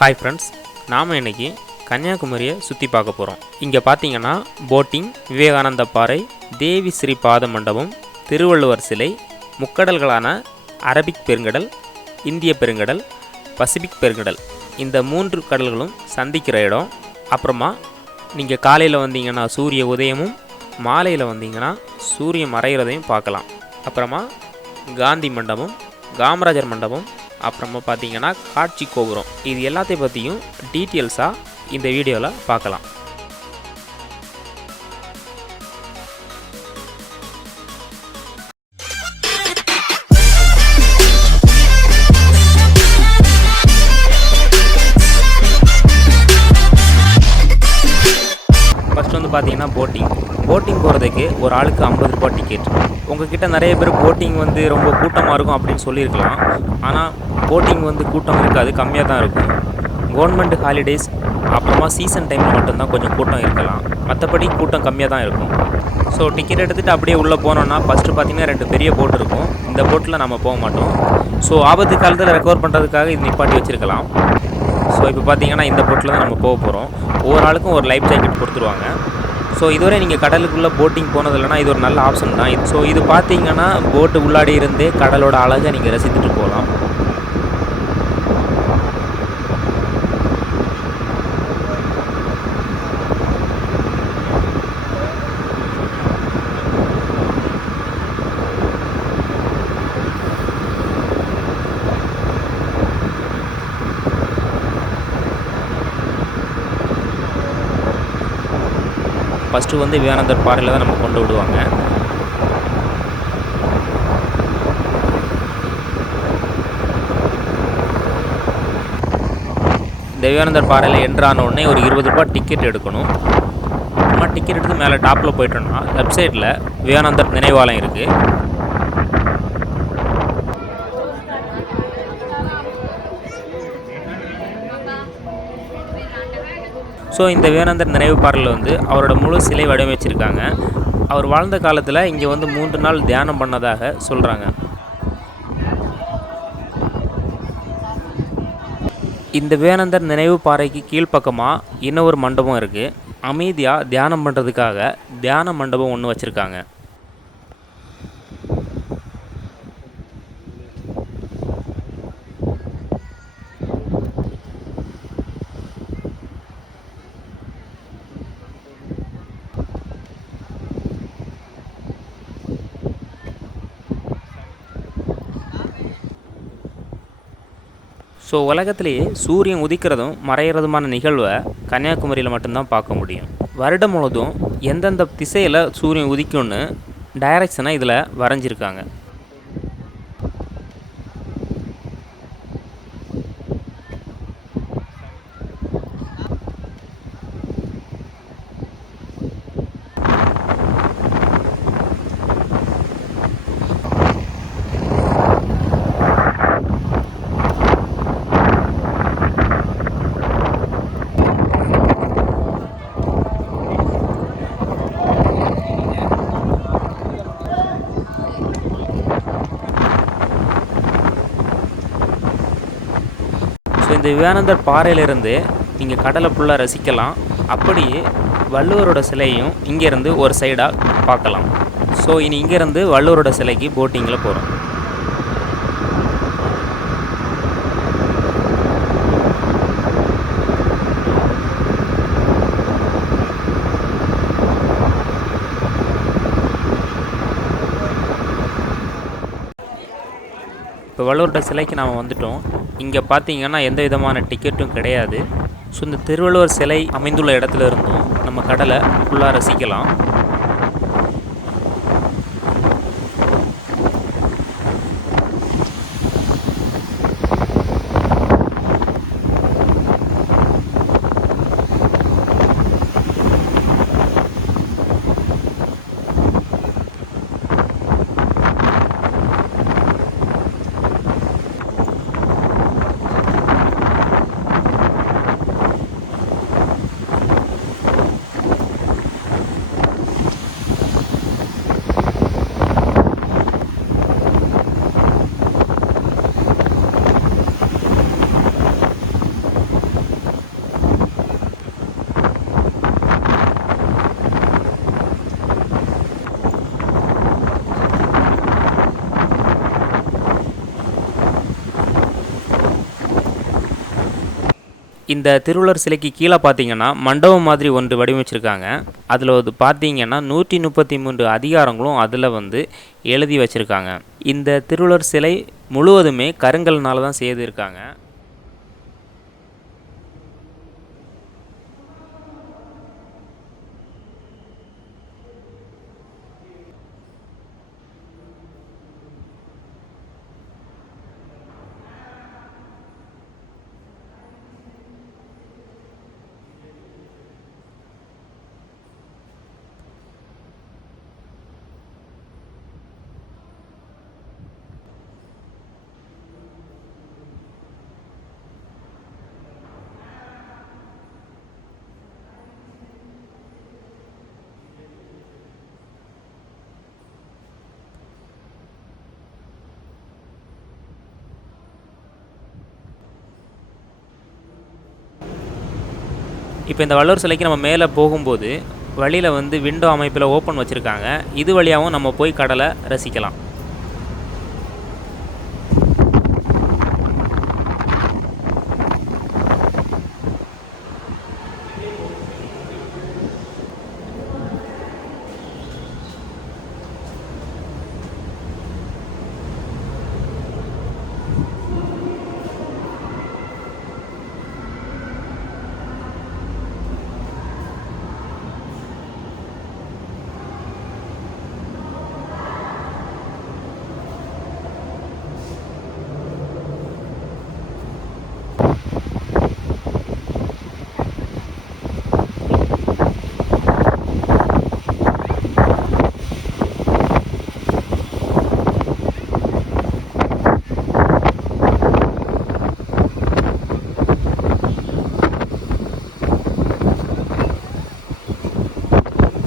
Hi friends, நாம் இன்றைக்கி கன்னியாகுமரியை சுற்றி பார்க்க போகிறோம். இங்கே பார்த்தீங்கன்னா போட்டிங், விவேகானந்த பாறை, தேவி ஸ்ரீ பாத மண்டபம், திருவள்ளுவர் சிலை, முக்கடல்களான அரபிக் பெருங்கடல், இந்திய பெருங்கடல், பசிபிக் பெருங்கடல், இந்த 3 கடல்களும் சந்திக்கிற இடம். அப்புறமா நீங்கள் காலையில் வந்தீங்கன்னா சூரிய உதயமும், மாலையில் வந்தீங்கன்னா சூரியன் மறைகிறதையும் பார்க்கலாம். அப்புறமா காந்தி மண்டபம், காமராஜர் மண்டபம், அப்புறமா பார்த்தீங்கன்னா காட்சி கோபுரம், இது எல்லாத்தையும் பற்றியும் டீட்டெயில்ஸாக இந்த வீடியோவில் பார்க்கலாம். ஃபஸ்ட்டு வந்து பார்த்தீங்கன்னா போட்டிங் போகிறதுக்கு ஒரு ஆளுக்கு 50 ரூபா டிக்கெட். உங்ககிட்ட நிறைய பேர் போட்டிங் வந்து ரொம்ப கூட்டமாக இருக்கும் அப்படின்னு சொல்லியிருக்கலாம். ஆனால் போட்டிங் வந்து கூட்டம் இருக்காது, கம்மியாக தான் இருக்கும். கவர்மெண்ட் ஹாலிடேஸ் அப்புறமா சீசன் டைமில் மட்டும்தான் கொஞ்சம் கூட்டம் இருக்கலாம், மற்றபடி கூட்டம் கம்மியாக தான் இருக்கும். ஸோ டிக்கெட் எடுத்துகிட்டு அப்படியே உள்ளே போனோன்னா ஃபஸ்ட்டு பார்த்திங்கன்னா 2 பெரிய போட் இருக்கும். இந்த போட்டில் நம்ம போக மாட்டோம். ஸோ ஆபத்து காலத்தில் ரெக்கவர் பண்ணுறதுக்காக இது நிப்பாட்டி வச்சுருக்கலாம். ஸோ இப்போ பார்த்தீங்கன்னா இந்த போட்டில் தான் நம்ம போக போகிறோம். ஒவ்வொரு ஆளுக்கும் ஒரு லைஃப் ஜாக்கெட் கொடுத்துருவாங்க. ஸோ இதுவரை நீங்கள் கடலுக்குள்ளே போட்டிங் போனது இல்லைனா இது ஒரு நல்ல ஆப்ஷன் தான். ஸோ இது பார்த்தீங்கன்னா போட்டு உள்ளாடி இருந்தே கடலோட அழகை நீங்கள் ரசித்துட்டு போகலாம். ஃபஸ்ட்டு வந்து விவேகானந்தர் பாறையில் தான் நம்ம கொண்டு விடுவாங்க. இந்த விவேகானந்தர் பாறையில் என்ட்ரான உடனே ஒரு 20 ரூபா டிக்கெட் எடுக்கணும். நம்ம டிக்கெட் எடுத்து மேலே டாப்பில் போயிட்டோம்னா லெஃப்ட் சைடில் விவேகானந்தர் நினைவாலயம் இருக்குது. ஸோ இந்த விவேகானந்தர் நினைவு பாறையில் வந்து அவரோட முழு சிலை வடிவமைச்சிருக்காங்க. அவர் வாழ்ந்த காலத்தில் இங்கே வந்து 3 நாள் தியானம் பண்ணதாக சொல்கிறாங்க. இந்த விவேகானந்தர் நினைவு பாறைக்கு கீழ்ப்பக்கமாக இன்னொரு மண்டபம் இருக்குது. அமைதியாக தியானம் பண்ணுறதுக்காக தியான மண்டபம் ஒன்று வச்சுருக்காங்க. ஸோ உலகத்திலேயே சூரியன் உதிக்கிறதும் மறைகிறதுமான நிகழ்வை கன்னியாகுமரியில் மட்டும்தான் பார்க்க முடியும். வருடம் முழுவதும் எந்தெந்த திசையில் சூரியன் உதிக்கும்னு டைரக்ஷனை இதில் வரைஞ்சிருக்காங்க. ஸோ இந்த விவேகானந்தர் பாறையிலிருந்து நீங்கள் கடலை ஃபுல்லாக ரசிக்கலாம். அப்படியே வள்ளுவரோட சிலையும் இங்கேருந்து ஒரு சைடாக பார்க்கலாம். ஸோ இனி இங்கேருந்து வள்ளுவரோட சிலைக்கு போட்டிங்கில் போகிறோம். இப்போ வள்ளுவரோட சிலைக்கு நாம் வந்துட்டோம். இங்கே பார்த்தீங்கன்னா எந்த விதமான டிக்கெட்டும் கிடையாது. ஸோ இந்த திருவள்ளுவர் சிலை அமைந்துள்ள இடத்துல இருந்தும் நம்ம கடலை ஃபுல்லாக ரசிக்கலாம். இந்த திருவள்ளுவர் சிலைக்கு கீழே பார்த்தீங்கன்னா மண்டபம் மாதிரி ஒன்று வடிவமைச்சிருக்காங்க. அதில் வந்து பார்த்தீங்கன்னா 133 அதிகாரங்களும் அதில் வந்து எழுதி வச்சுருக்காங்க. இந்த திருவள்ளுவர் சிலை முழுவதுமே கருங்கல்னால தான் செய்திருக்காங்க. இப்போ இந்த வள்ளுவர் சிலைக்கு நம்ம மேலே போகும்போது வழியில் வந்து விண்டோ அமைப்பில் ஓப்பன் வச்சுருக்காங்க. இது வழியாகவும் நம்ம போய் கடலை ரசிக்கலாம்.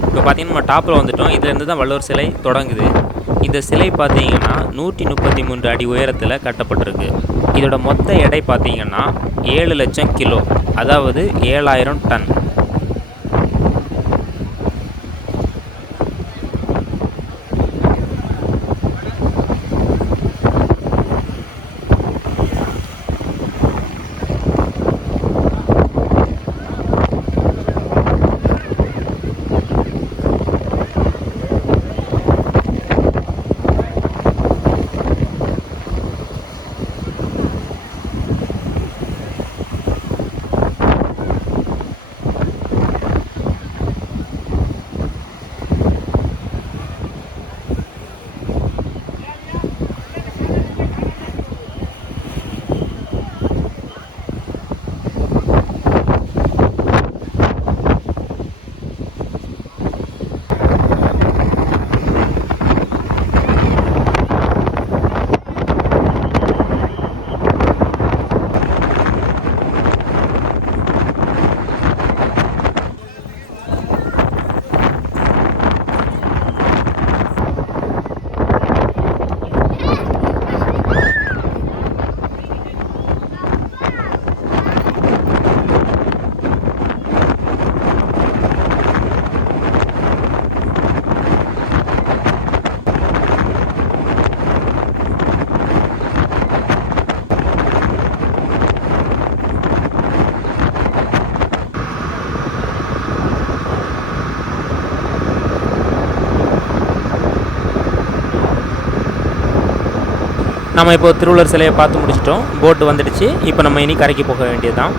இப்போ பார்த்தீங்கன்னா நம்ம டாப்பில் வந்துட்டோம். இதுலேருந்து தான் வள்ளுவர் சிலை தொடங்குது. இந்த சிலை பார்த்தீங்கன்னா 133 அடி உயரத்தில் கட்டப்பட்டிருக்கு. இதோட மொத்த எடை பார்த்தீங்கன்னா 7 லட்சம் கிலோ, அதாவது 7000 டன். நம்ம இப்போ திருவள்ளுவர் சிலையை பார்த்து முடிச்சிட்டோம். போட்டு வந்துடுச்சு. இப்போ நம்ம இனி கரைக்கு போக வேண்டியதுதான்.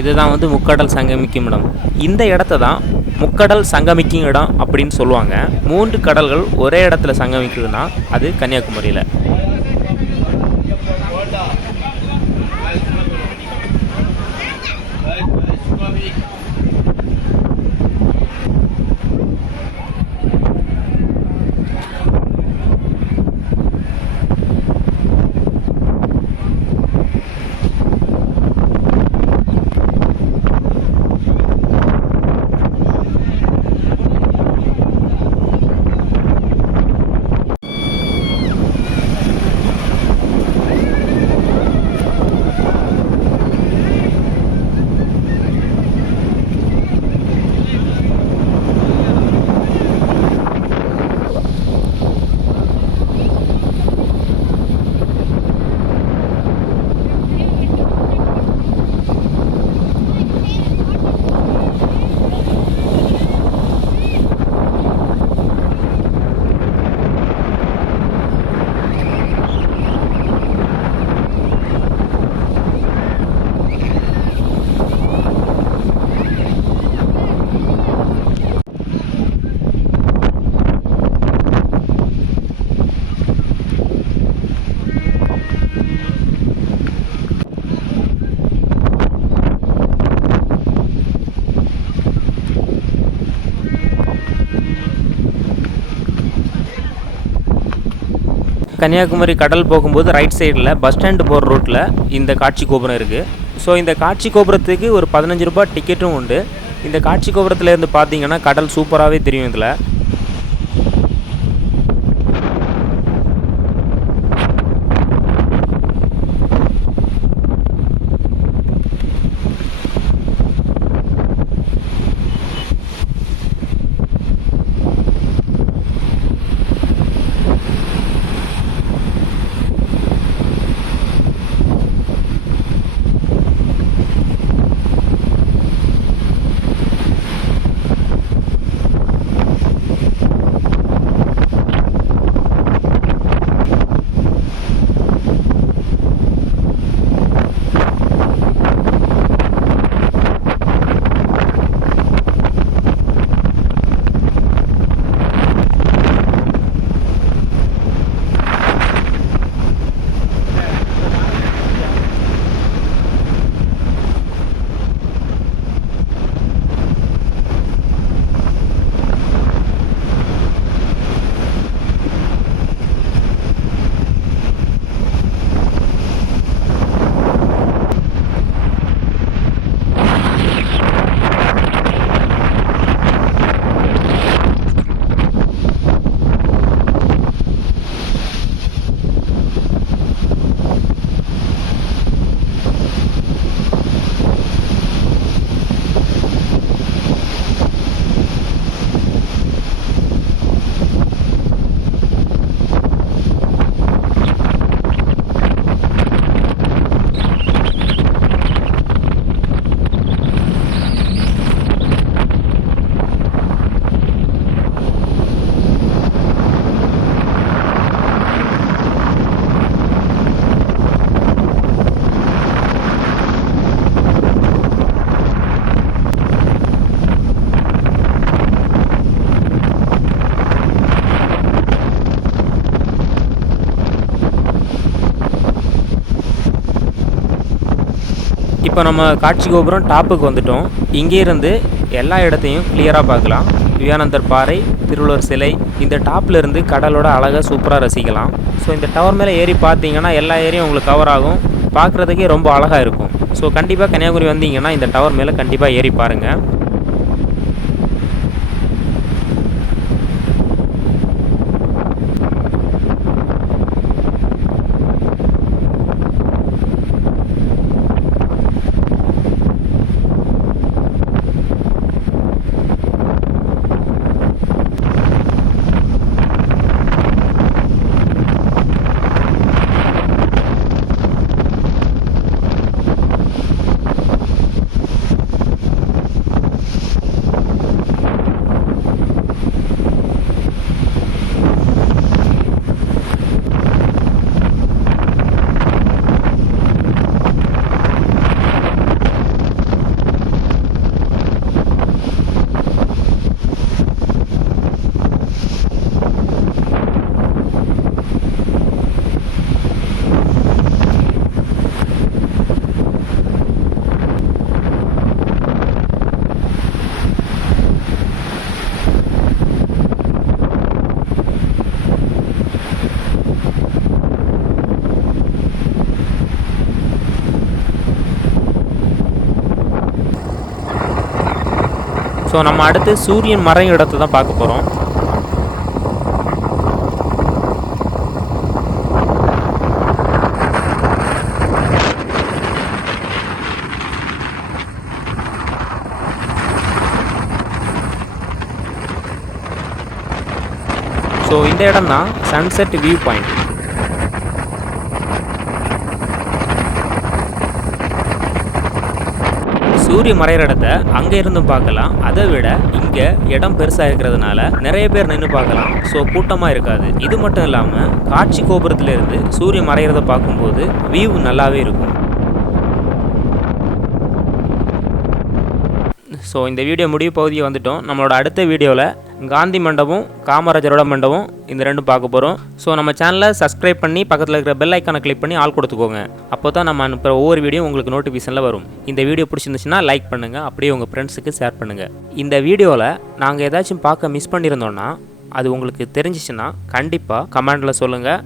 இதுதான் வந்து முக்கடல் சங்கமிக்கும் இடம். இந்த இடத்த தான் முக்கடல் சங்கமிக்கும் இடம் அப்படின்னு சொல்லுவாங்க. 3 கடல்கள் ஒரே இடத்துல சங்கமிக்குதுன்னா அது கன்னியாகுமரியில். கன்னியாகுமரி கடல் போகும்போது ரைட் சைடில் பஸ் ஸ்டாண்டு போகிற ரூட்டில் இந்த காட்சி கோபுரம் இருக்குது. ஸோ இந்த காட்சி கோபுரத்துக்கு ஒரு 15 ரூபாய் டிக்கெட்டும் உண்டு. இந்த காட்சி கோபுரத்துலேருந்து பார்த்தீங்கன்னா கடல் சூப்பராகவே தெரியும். இதில் இப்போ நம்ம காட்சி கோபுரம் டாப்புக்கு வந்துட்டோம். இங்கேருந்து எல்லா இடத்தையும் கிளியராக பார்க்கலாம். விவேகானந்தர் பாறை, திருவள்ளுவர் சிலை, இந்த டாப்பில் இருந்து கடலோட அழகாக சூப்பராக ரசிக்கலாம். ஸோ இந்த டவர் மேலே ஏறி பார்த்தீங்கன்னா எல்லா ஏரியும் உங்களுக்கு கவர் ஆகும். பார்க்குறதுக்கே ரொம்ப அழகாக இருக்கும். ஸோ கண்டிப்பாக கன்னியாகுமரி வந்தீங்கன்னா இந்த டவர் மேலே கண்டிப்பாக ஏறி பாருங்கள். ஸோ நம்ம அடுத்து சூரியன் மறையும் இடத்தை தான் பார்க்க போகிறோம். ஸோ இந்த இடம் தான் சன்செட் வியூ பாயிண்ட். சூரிய மறைகிற இடத்த அங்கே இருந்து பார்க்கலாம். அதை விட இங்கே இடம் பெருசாக இருக்கிறதுனால நிறைய பேர் நின்று பார்க்கலாம். ஸோ கூட்டமாக இருக்காது. இது மட்டும் இல்லாமல் காட்சி கோபுரத்திலிருந்து சூரியன் மறைகிறத பார்க்கும்போது வியூ நல்லாவே இருக்கும். ஸோ இந்த வீடியோ முடிவு பகுதியை வந்துட்டோம். நம்மளோட அடுத்த வீடியோவில் காந்தி மண்டபம், காமராஜரோட மண்டபம், இந்த ரெண்டும் பார்க்க போகிறோம். ஸோ நம்ம சேனலை சப்ஸ்கிரைப் பண்ணி பக்கத்தில் இருக்கிற பெல் ஐக்கானை கிளிக் பண்ணி ஆல் கொடுத்துக்கோங்க. அப்போ தான் நம்ம அனுப்புகிற ஒவ்வொரு வீடியோ உங்களுக்கு நோட்டிஃபிகேஷனில் வரும். இந்த வீடியோ பிடிச்சிருந்துச்சுன்னா லைக் பண்ணுங்கள், அப்படியே உங்கள் ஃப்ரெண்ட்ஸுக்கு ஷேர் பண்ணுங்கள். இந்த வீடியோவில் நாங்கள் ஏதாச்சும் பார்க்க மிஸ் பண்ணியிருந்தோன்னா அது உங்களுக்கு தெரிஞ்சிச்சுன்னா கண்டிப்பாக கமெண்டில் சொல்லுங்கள்.